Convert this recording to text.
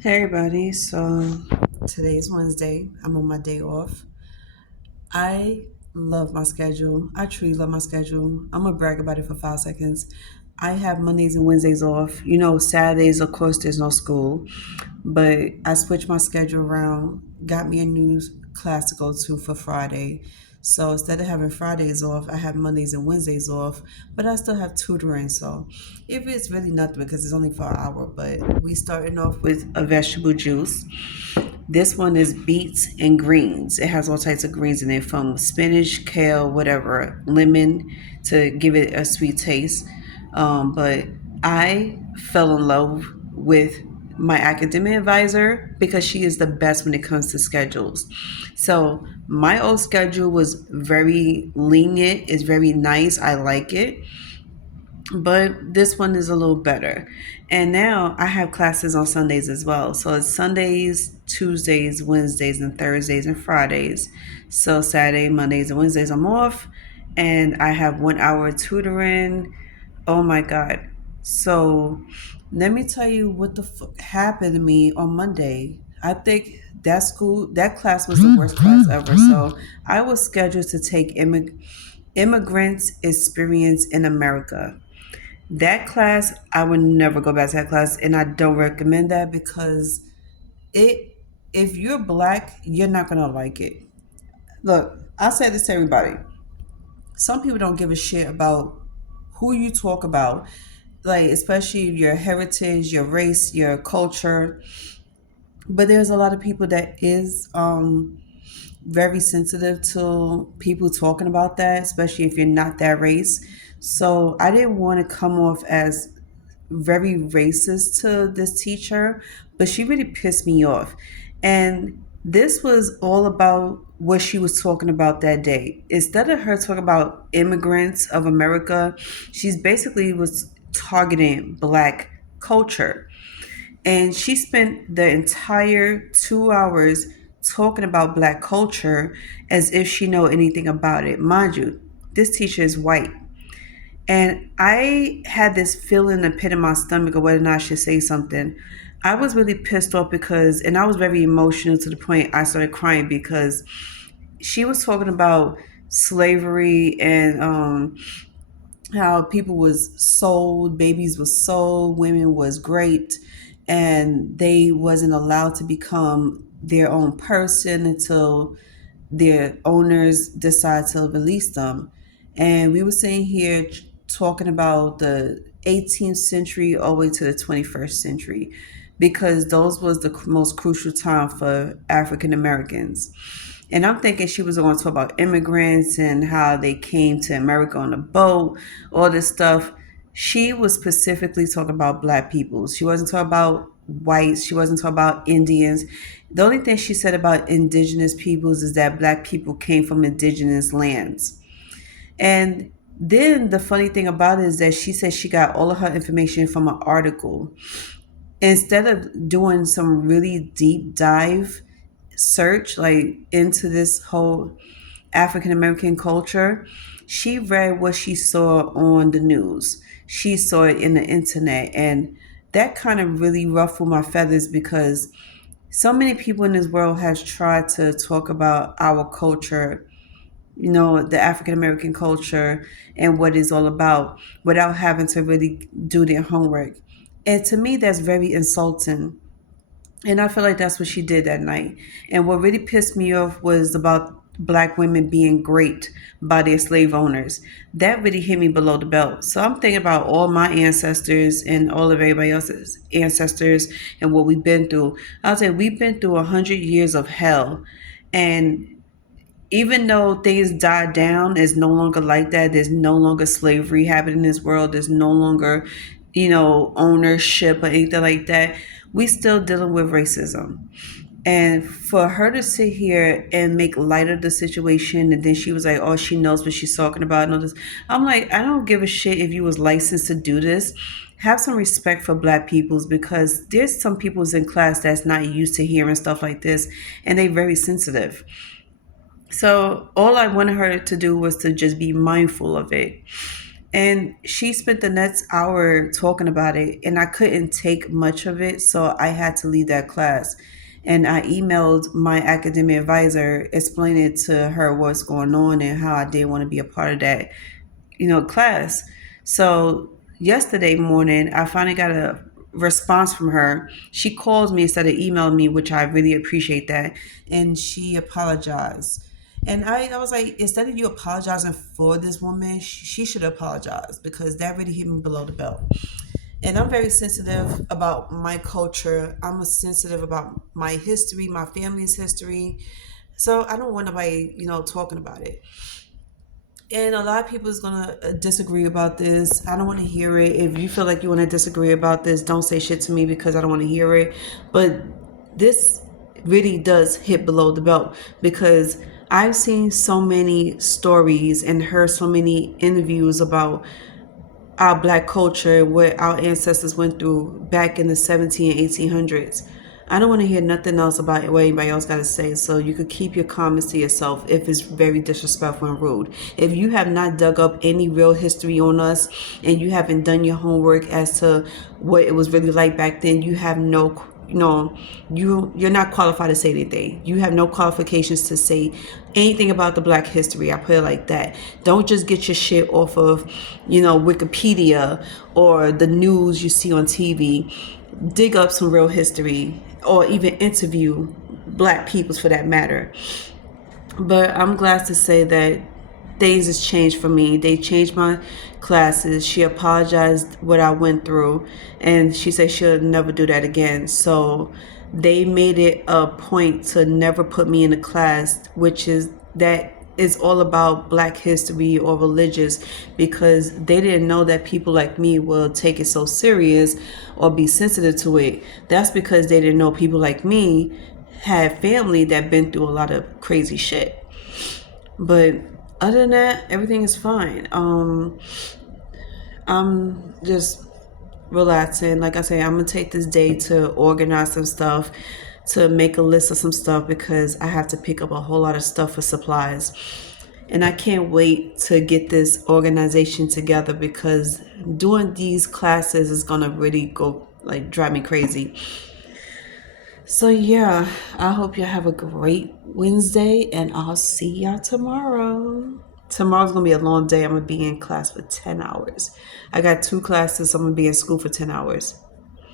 Hey everybody, so today's Wednesday. I'm on my day off. I love my schedule. I truly love my schedule. I'm gonna brag about it for 5 seconds. I have Mondays and Wednesdays off. Saturdays, of course, there's no school, but I switched my schedule around, got me a new class to go to for Friday. So instead of having Fridays off, I have Mondays and Wednesdays off, but I still have tutoring. So if it's really nothing because it's only for an hour, but we starting off with a vegetable juice. This one is beets and greens. It has all types of greens in it, from spinach, kale, whatever, lemon to give it a sweet taste. But I fell in love with my academic advisor because she is the best when it comes to schedules. So my old schedule was very lenient. It's very nice. I like it, but this one is a little better. And now I have classes on Sundays as well. So it's Sundays, Tuesdays, Wednesdays, and Thursdays and Fridays. So Saturday, Mondays, and Wednesdays I'm off. And I have 1 hour tutoring. Oh my God. So let me tell you what the fuck happened to me on Monday. I think that class was the worst class ever. So I was scheduled to take immigrants experience in America. That class, I would never go back to that class, and I don't recommend that because it. If you're black, you're not gonna like it. Look, I say this to everybody. Some people don't give a shit about who you talk about, like especially your heritage, your race, your culture. But there's a lot of people that is very sensitive to people talking about that, especially if you're not that race. So I didn't want to come off as very racist to this teacher, but she really pissed me off. And this was all about what she was talking about that day. Instead of her talking about immigrants of America, she's basically was targeting black culture. And she spent the entire 2 hours talking about black culture as if she know anything about it. Mind you, this teacher is white. And I had this feeling in the pit of my stomach of whether or not I should say something. I was really pissed off because, and I was very emotional to the point I started crying because she was talking about slavery and how people was sold, babies was sold, women was raped, and they wasn't allowed to become their own person until their owners decide to release them. And we were sitting here talking about the 18th century all the way to the 21st century because those was the most crucial time for African Americans. And I'm thinking she was going to talk about immigrants and how they came to America on a boat, all this stuff. She was specifically talking about black people. She wasn't talking about whites. She wasn't talking about Indians. The only thing she said about indigenous peoples is that black people came from indigenous lands. And then the funny thing about it is that she said she got all of her information from an article. Instead of doing some really deep dive search like into this whole African American culture, she read what she saw on the news. She saw it in the internet, and that kind of really ruffled my feathers because so many people in this world has tried to talk about our culture, the African American culture and what it's all about without having to really do their homework. And to me, that's very insulting. And I feel like that's what she did that night. And what really pissed me off was about black women being raped by their slave owners. That really hit me below the belt. So I'm thinking about all my ancestors and all of everybody else's ancestors and what we've been through. I'll say we've been through 100 years of hell. And even though things died down, it's no longer like that. There's no longer slavery happening in this world. There's no longer, ownership or anything like that. We still dealing with racism. And for her to sit here and make light of the situation, and then she was like, "Oh, she knows what she's talking about," and all this. I'm like, I don't give a shit if you was licensed to do this. Have some respect for black peoples because there's some peoples in class that's not used to hearing stuff like this, and they very sensitive. So all I wanted her to do was to just be mindful of it. And she spent the next hour talking about it, and I couldn't take much of it, so I had to leave that class. And I emailed my academic advisor explaining to her what's going on and how I didn't want to be a part of that, class. So yesterday morning, I finally got a response from her. She called me instead of emailing me, which I really appreciate that. And she apologized. And I was like, instead of you apologizing for this woman, she should apologize because that really hit me below the belt. And I'm very sensitive about my culture. I'm sensitive about my history, my family's history. So I don't want nobody, talking about it. And a lot of people is gonna disagree about this. I don't want to hear it. If you feel like you want to disagree about this, don't say shit to me because I don't want to hear it. But this really does hit below the belt because I've seen so many stories and heard so many interviews about our black culture, what our ancestors went through back in the 17 and 1800s. I don't want to hear nothing else about what anybody else got to say, so you could keep your comments to yourself if it's very disrespectful and rude. If you have not dug up any real history on us and you haven't done your homework as to what it was really like back then, you have no, you're not qualified to say anything. You have no qualifications to say anything about the black history. I put it like that. Don't just get your shit off of, Wikipedia or the news you see on TV. Dig up some real history or even interview black peoples for that matter. But I'm glad to say that things has changed for me. They changed my classes. She apologized what I went through, and she said she'll never do that again. So they made it a point to never put me in a class which is all about black history or religious, because they didn't know that people like me will take it so serious or be sensitive to it. That's because they didn't know people like me had family that been through a lot of crazy shit. But other than that, everything is fine. I'm just relaxing. Like I say, I'm gonna take this day to organize some stuff, to make a list of some stuff because I have to pick up a whole lot of stuff for supplies. And I can't wait to get this organization together because doing these classes is gonna really go like drive me crazy. So yeah, I hope you have a great Wednesday and I'll see y'all tomorrow. Tomorrow's gonna be a long day. I'm gonna be in class for 10 hours. I got 2 classes, so I'm gonna be in school for 10 hours.